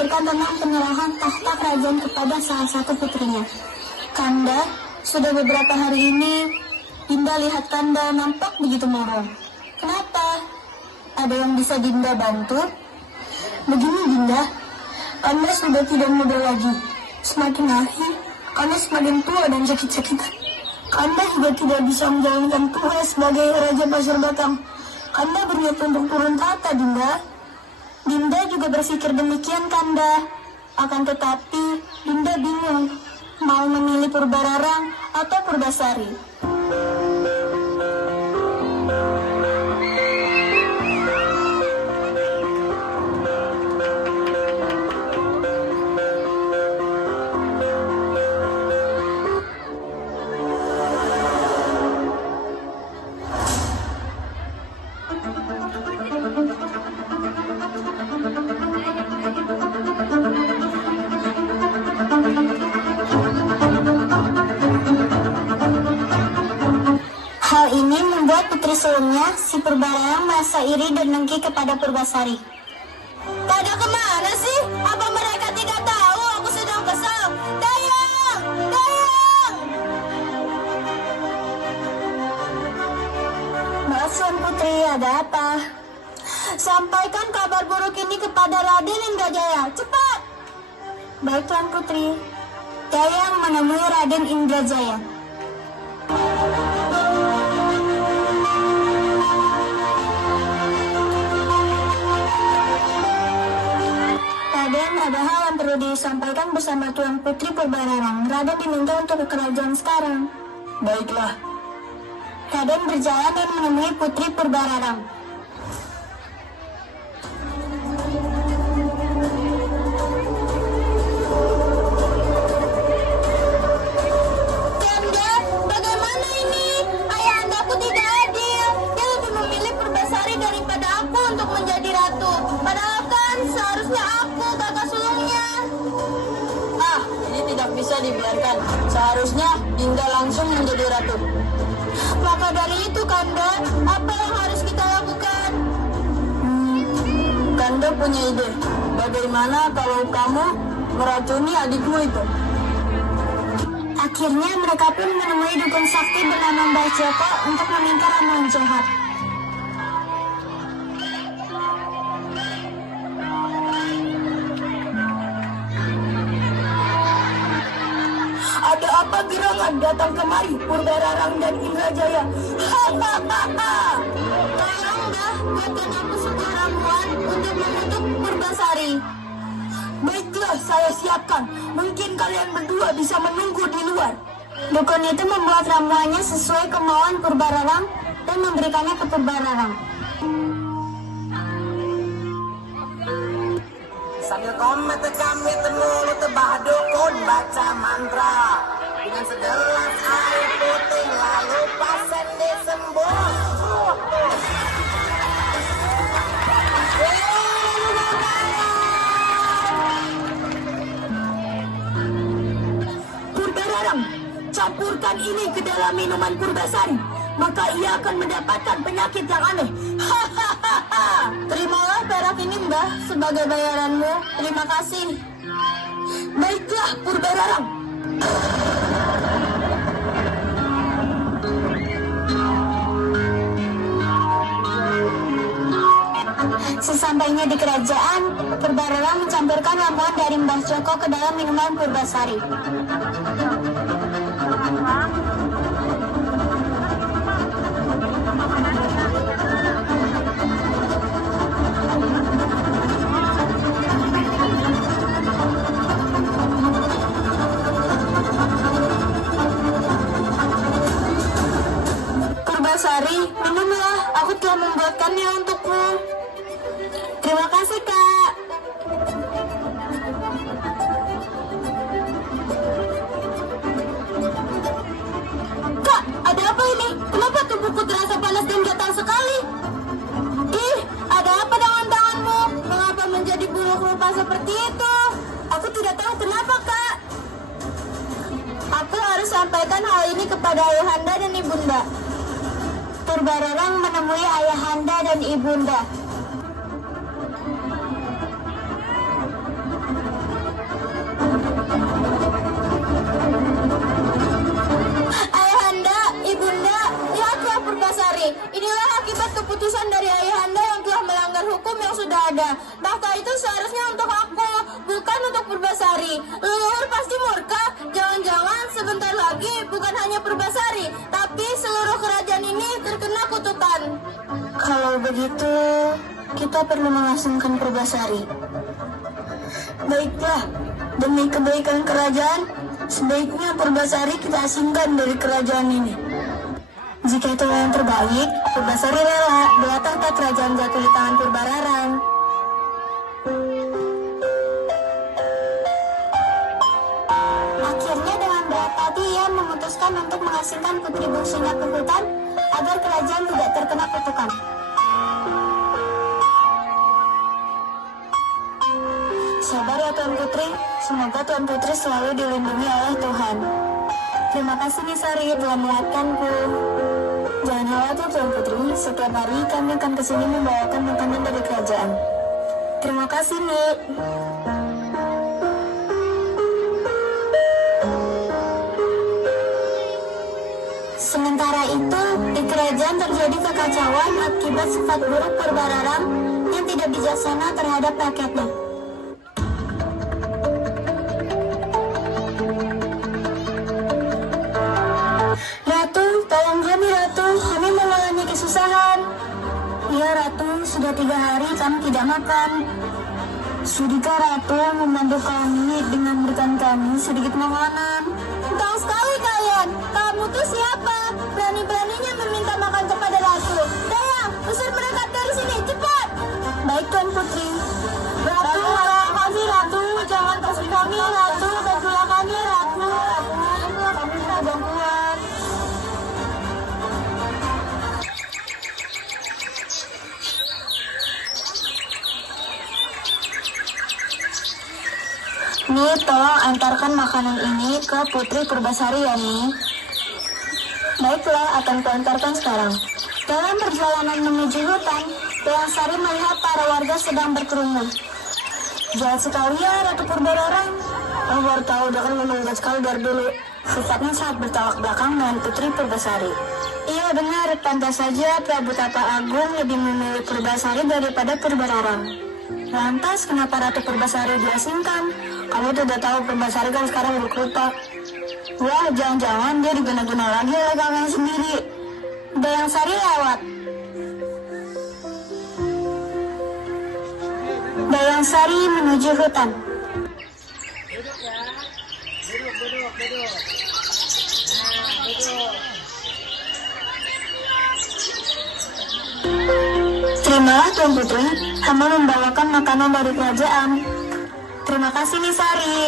memikirkan tentang penyerahan tahta kerajaan kepada salah satu putrinya. Kanda, sudah beberapa hari ini Dinda lihat Kanda nampak begitu murung. Kenapa? Ada yang bisa Dinda bantu? Begini Dinda, Kanda sudah tidak muda lagi. Semakin hari, Kanda semakin tua dan sakit-sakitan. Kanda juga tidak bisa menjalankan tugas sebagai Raja Pasir Batang. Kanda berniat untuk turun tahta, Dinda. Dinda juga berpikir demikian, Kanda. Akan tetapi, Dinda bingung mau memilih Purbararang atau Purbasari. Hal ini membuat putri sulungnya, si Purbararang, merasa iri dan dengki kepada Purbasari. Pada kemana sih? Apa mereka tidak tahu aku sedang kesal? Dayang! Dayang! Maaf, Tuan Putri, ada apa? Sampaikan kabar buruk ini kepada Raden Indrajaya, cepat! Baik, Tuan Putri. Dayang menemui Raden Indrajaya. Raden, ada hal yang perlu disampaikan bersama Tuan Putri Purbararang. Raden diminta untuk ke kerajaan sekarang. Baiklah. Raden berjalan dan menemui Putri Purbararang. Kanda, bagaimana ini? Ayahandaku tidak adil. Dia lebih memilih Purbasari daripada aku untuk menjadi ratu. Padahal kan seharusnya aku kakak sulungnya. Ini tidak bisa dibiarkan. Seharusnya Dinda langsung menjadi ratu. Maka dari itu, Kanda, apa yang harus kita lakukan? Kanda punya ide. Bagaimana kalau kamu meracuni adikmu itu? Akhirnya mereka pun menemui dukun sakti bernama Mbah Joko untuk meminta ramuan jahat. Ada apa gerangan datang kemari, Purbararang dan Indrajaya? Hahaha. Tolong dah, buatkan aku sebuah ramuan untuk mengutuk Purbasari. Baiklah, saya siapkan. Mungkin kalian berdua bisa menunggu di luar. Dukun itu membuat ramuannya sesuai kemauan Purbararang dan memberikannya ke Purbararang. Sambil komet kami temulu tebah dukun baca mantra dengan segelas air putih lalu pasien disembur. Purbararang, campurkan ini ke dalam minuman Purbasari, maka ia akan mendapatkan penyakit yang aneh. Hahaha. Terimalah perak ini, Mbah, sebagai bayaranmu. Terima kasih. Baiklah, Purbararang. Sesampainya di kerajaan, Purbararang mencampurkan ramuan dari Mbah Joko ke dalam minuman Purbasari. Purbasari, minumlah. Aku telah membuatkannya untukmu. Terima kasih, Kak. Kak, ada apa ini? Kenapa tubuhku terasa panas dan gatal sekali? Ih, ada apa dengan tanganmu? Mengapa menjadi buruk rupa seperti itu? Aku tidak tahu kenapa, Kak. Aku harus sampaikan hal ini kepada Ayahanda dan Ibunda. Purbararang menemui Ayahanda dan Ibunda. keputusan dari ayahanda yang telah melanggar hukum yang sudah ada. Tahta itu seharusnya untuk aku, bukan untuk Purbasari. Leluhur pasti murka. Jangan-jangan sebentar lagi bukan hanya Purbasari, tapi seluruh kerajaan ini terkena kutukan. Kalau begitu, kita perlu mengasingkan Purbasari. Baiklah, demi kebaikan kerajaan, sebaiknya Purbasari kita asingkan dari kerajaan ini. Jika itu yang terbaik, Purbasari rela bila tahta kerajaan jatuh di tangan Purbararang. Akhirnya dengan berat hati ia memutuskan untuk mengasingkan putri bungsunya ke hutan agar kerajaan tidak terkena kutukan. Sabar ya Tuan Putri, semoga Tuan Putri selalu dilindungi oleh Tuhan. Terima kasih Nisari telah mengingatkanku. Jangan khawatir Tuan Putri, setiap hari kami akan kesini membawakan makanan dari kerajaan. Terima kasih Nik. Sementara itu, di kerajaan terjadi kekacauan akibat sifat buruk Purbararang yang tidak bijaksana terhadap rakyatnya. Ratu, tolong kami Ratu, kami mengalami kesusahan. Ya Ratu, sudah 3 hari kami tidak makan. Sudikah Ratu membantu kami dengan memberikan kami sedikit makanan? Tahu sekali kalian, kamu tuh siapa? Berani-beraninya meminta makan kepada Ratu. Dayang, usir mereka dari sini, cepat! Baik Tuan Putri. Ratu, kami Ratu, jangan kasih kami Ratu, bantulah kami Ratu. Bantulah kami bantuan. Nih, tolong antarkan makanan ini ke Putri Purbasari ya, Nih. Baiklah, akan kuantarkan sekarang. Dalam perjalanan menuju hutan, Dayang Sari melihat para warga sedang berkerumun. Jahat sekali ya, Ratu Purbararang. Aku baru tahu dia kan menunggu sekali dari dulu. Sifatnya sangat bertolak belakang dengan Putri Purbasari. Iya benar, pantas saja Prabu Tapa Agung lebih memilih Purbasari daripada Purbararang. Lantas kenapa Ratu Purbasari diasingkan? Kamu tidak tahu Purbasari kan sekarang berkutat. Wah, jangan-jangan dia diguna-guna lagi oleh kakaknya sendiri. Dayang Sari lewat. Dayang Sari menuju hutan. Duduk ya. Duduk. Nah, duduk. Terimalah Tuan Putri, hamba membawakan makanan dari kerajaan. Terima kasih Nisari.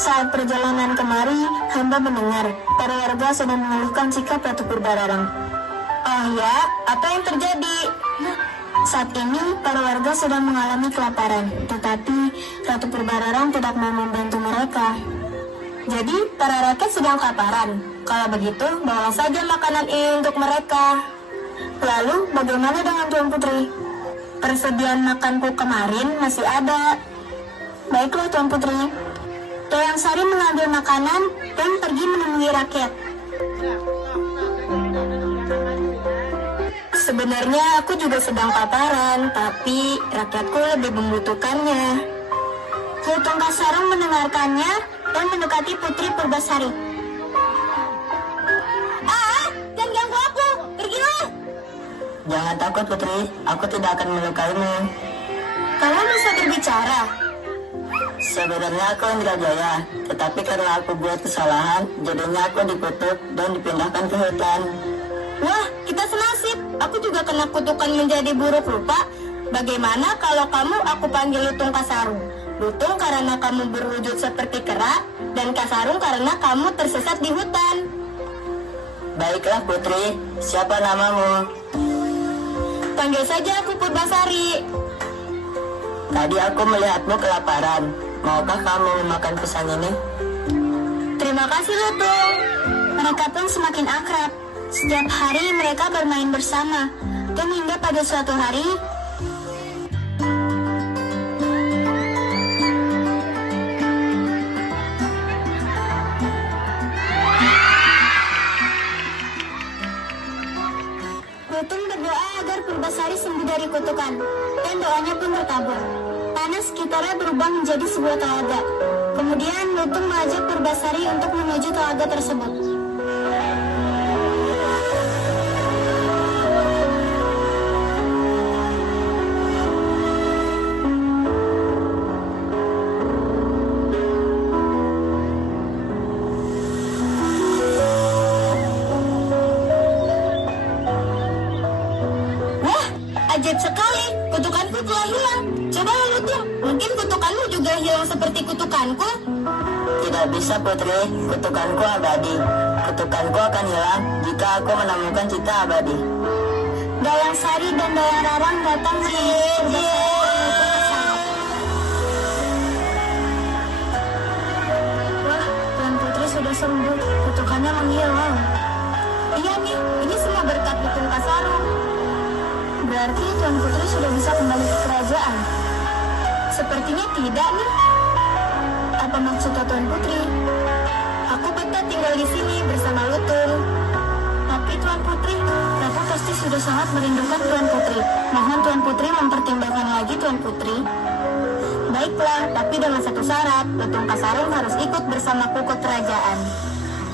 Saat perjalanan kemari, hamba mendengar para warga sedang mengeluhkan sikap Ratu Purbararang. Oh ya, apa yang terjadi? Saat ini, para warga sedang mengalami kelaparan, tetapi Ratu Purbararang tidak mau membantu mereka. Jadi, para rakyat sedang kelaparan. Kalau begitu, bawa saja makanan ini untuk mereka. Lalu, bagaimana dengan Tuan Putri? Persediaan makanku kemarin masih ada. Baiklah Tuan Putri. Dayang Sari mengambil makanan dan pergi menemui rakyat. Sebenarnya aku juga sedang kelaparan, tapi rakyatku lebih membutuhkannya. Lutung Kasarung mendengarkannya dan mendekati Putri Purbasari. Jangan ganggu aku, pergilah. Jangan takut Putri, aku tidak akan melukaimu. Kamu bisa berbicara? Sebenarnya aku Indrajaya, tetapi karena aku buat kesalahan, jadinya aku dikutuk dan dipindahkan ke hutan. Wah, kita senasib. Aku juga kena kutukan menjadi buruk rupa. Bagaimana kalau kamu aku panggil Lutung Kasarung? Lutung karena kamu berwujud seperti kera, dan Kasarung karena kamu tersesat di hutan. Baiklah Putri, siapa namamu? Panggil saja aku Purbasari. Tadi aku melihatmu kelaparan. Maukah kamu memakan pisang ini? Terima kasih Lutung. Mereka pun semakin akrab. Setiap hari mereka bermain bersama. Dan hingga pada suatu hari, Lutung berdoa agar kabur. Tanah sekitarnya berubah menjadi sebuah telaga. Kemudian Lutung mengajak Purbasari untuk menuju telaga tersebut. Ajaib sekali, kutukanku telah hilang. Coba Lutung, mungkin kutukanmu juga hilang seperti kutukanku. Tidak bisa Putri, kutukanku abadi. Kutukanku akan hilang jika aku menemukan cita abadi. Dayang Sari dan Dayang Rarang datang menemui Wah, Tuan Putri sudah sembuh, kutukannya menghilang. Iya nih, ini semua berkat Lutung Kasarung. Berarti Tuan Putri sudah bisa kembali ke kerajaan. Sepertinya tidak nih. Apa maksudnya Tuan Putri? Aku betah tinggal di sini bersama Lutung. Tapi Tuan Putri, aku pasti sudah sangat merindukan Tuan Putri. Mohon Tuan Putri mempertimbangkan lagi Tuan Putri. Baiklah, tapi dengan satu syarat, Lutung Kasarung harus ikut bersamaku ke kerajaan.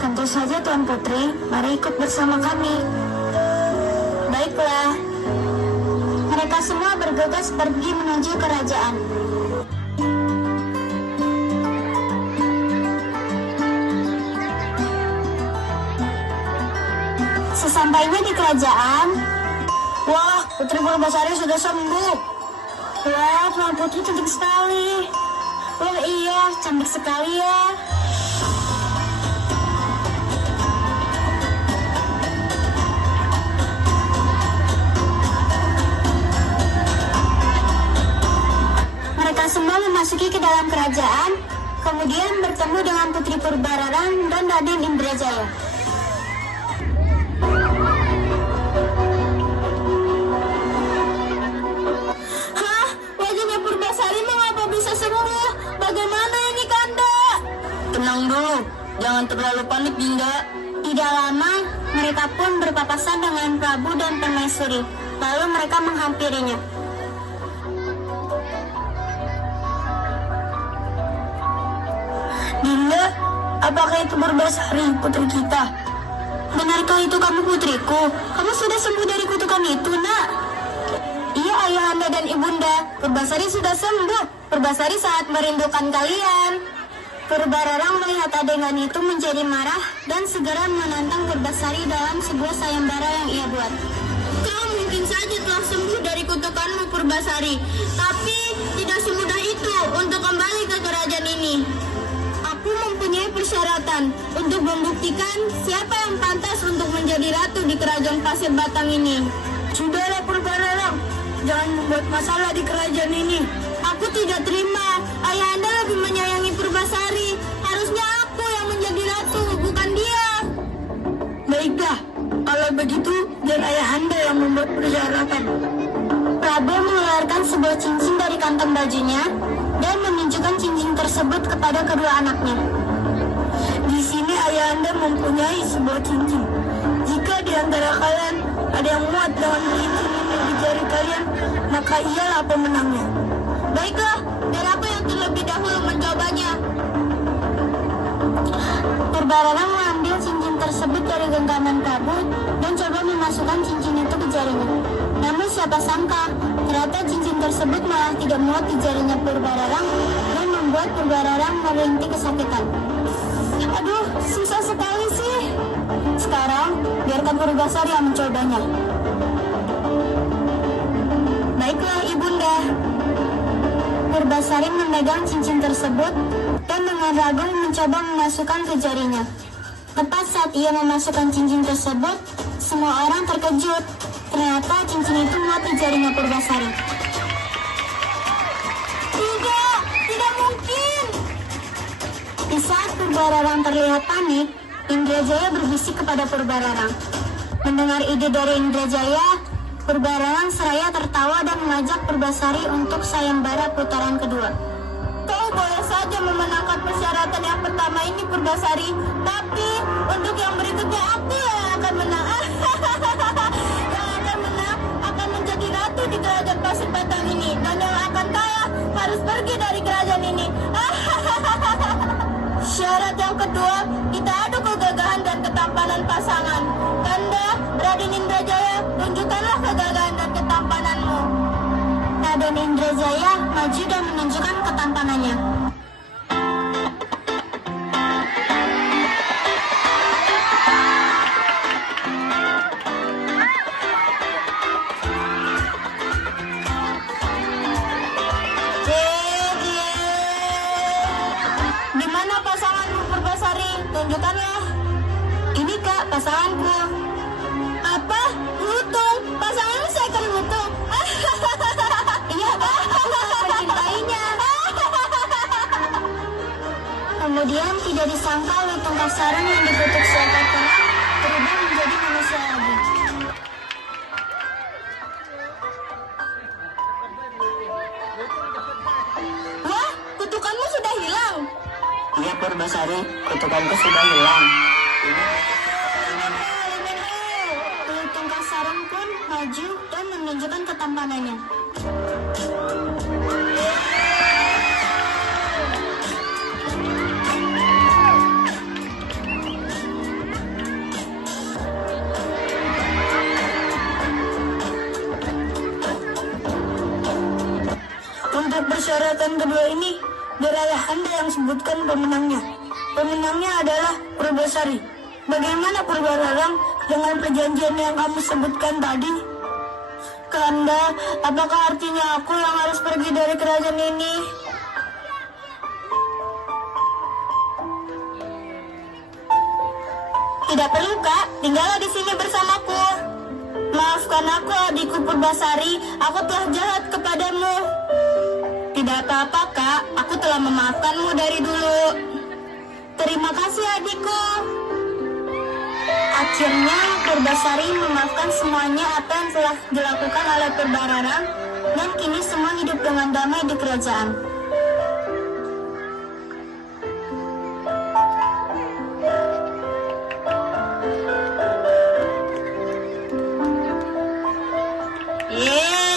Tentu saja Tuan Putri, mari ikut bersama kami. Baiklah. Mereka semua bergegas pergi menuju kerajaan. Sesampainya di kerajaan, wah, Putri Purbasari sudah sembuh. Wah, Tuan Putri cantik sekali. Wah iya, cantik sekali ya. Mereka semua memasuki ke dalam kerajaan, kemudian bertemu dengan Putri Purbararang dan Raden Indrajaya. Hah? Wajahnya Purbasari mengapa bisa sembuh? Bagaimana ini, Kanda? Tenang dulu, jangan terlalu panik Dinda. Tidak lama, mereka pun berpapasan dengan Prabu dan Permaisuri. Lalu mereka menghampirinya. Dinda, apakah itu Purbasari, putri kita? Benarkah itu kamu putriku? Kamu sudah sembuh dari kutukan itu, nak? Iya, ayahanda dan ibunda. Purbasari sudah sembuh. Purbasari sangat merindukan kalian. Purbararang melihat adegan itu menjadi marah dan segera menantang Purbasari dalam sebuah sayembara yang ia buat. Kau mungkin saja telah sembuh dari kutukanmu, Purbasari. Tapi tidak semudah itu untuk kembali ke kerajaan ini. Aku mempunyai persyaratan untuk membuktikan siapa yang pantas untuk menjadi ratu di kerajaan Pasir Batang ini. Sudahlah Purbararang, jangan membuat masalah di kerajaan ini. Aku tidak terima. Ayahanda lebih menyayangi Purbasari. Harusnya aku yang menjadi ratu, bukan dia. Baiklah, kalau begitu biar ayahanda yang membuat persyaratan. Prabu mengeluarkan sebuah cincin dari kantong bajunya dan menunjukkan cincin tersebut kepada kedua anaknya. Di sini ayahanda mempunyai sebuah cincin. Jika di antara kalian ada yang muat dengan cincin ini di jari kalian, maka ialah pemenangnya. Baiklah, dan aku yang terlebih dahulu mencobanya. Purbararang mengambil cincin tersebut dari genggaman Prabu dan coba memasukkan cincin itu ke jarinya. Namun siapa sangka, ternyata cincin tersebut malah tidak muat di jarinya Purbararang dan membuat Purbararang merintih kesakitan. Aduh, susah sekali sih. Sekarang, biarkan Purbasari yang mencobanya. Baiklah, ibunda. Purbasari memegang cincin tersebut dan dengan ragu mencoba memasukkan ke jarinya. Tepat saat ia memasukkan cincin tersebut, semua orang terkejut. Ternyata cincin itu muat di jarinya Purbasari. Tidak mungkin. Di saat Purbararang terlihat panik, Indrajaya berbisik kepada Purbararang. Mendengar ide dari Indrajaya, Purbararang seraya tertawa dan mengajak Purbasari untuk sayembara putaran kedua. Kau boleh saja memenangkan persyaratan yang pertama ini, Purbasari, tapi untuk yang berikutnya aku yang akan menang. Yang akan menang akan menjadi ratu di kerajaan pasir batang ini, dan yang akan kaya harus pergi dari kerajaan ini. Syarat yang kedua, kita adu kegagahan dan ketampanan pasangan. Kanda, Raden Indrajaya, tunjukkanlah kegagahan dan ketampananmu. Raden Indrajaya maju dan menunjukkan ketampanannya. Di mana pasanganmu, Purbasari? Tunjukkanlah. Ini Kak, pasanganku. Apa? Lutung? Pasanganmu seekor lutung? Iya Kak, aku sangat mencintainya. Kemudian tidak disangka lutung kasaran yang dikutuk seekor kerang berubah menjadi manusia lagi. Wah, kutukanmu sudah hilang. Iya Purbasari, kutukanku sudah hilang. Lutung kasaran pun maju dan menunjukkan ketampanannya. Untuk persyaratan kedua ini, biar Ayahanda yang sebutkan pemenangnya. Pemenangnya adalah Purbasari. Bagaimana Purbalarang dengan perjanjian yang kamu sebutkan tadi? Kanda, apakah artinya aku yang harus pergi dari kerajaan ini? Tidak perlu Kak, tinggallah di sini bersamaku. Maafkan aku adikku Purbasari, aku telah jahat kepadamu. Tidak apa-apa Kak, aku telah memaafkanmu dari dulu. Terima kasih adikku. Akhirnya Purbasari memaafkan semuanya apa yang telah dilakukan oleh Purbalarang, dan kini semua hidup dengan damai di kerajaan.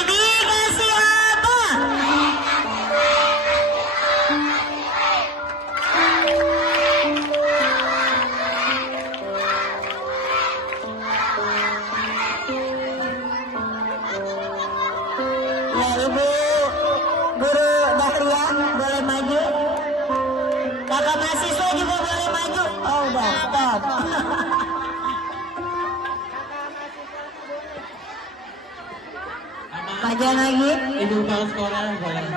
Dikasih apa? Ya Ibu, Guru Dahlia boleh maju? Kakak mahasiswa juga boleh maju? Oh udah, stop. Maju lagi. Ibu kepala sekolah boleh.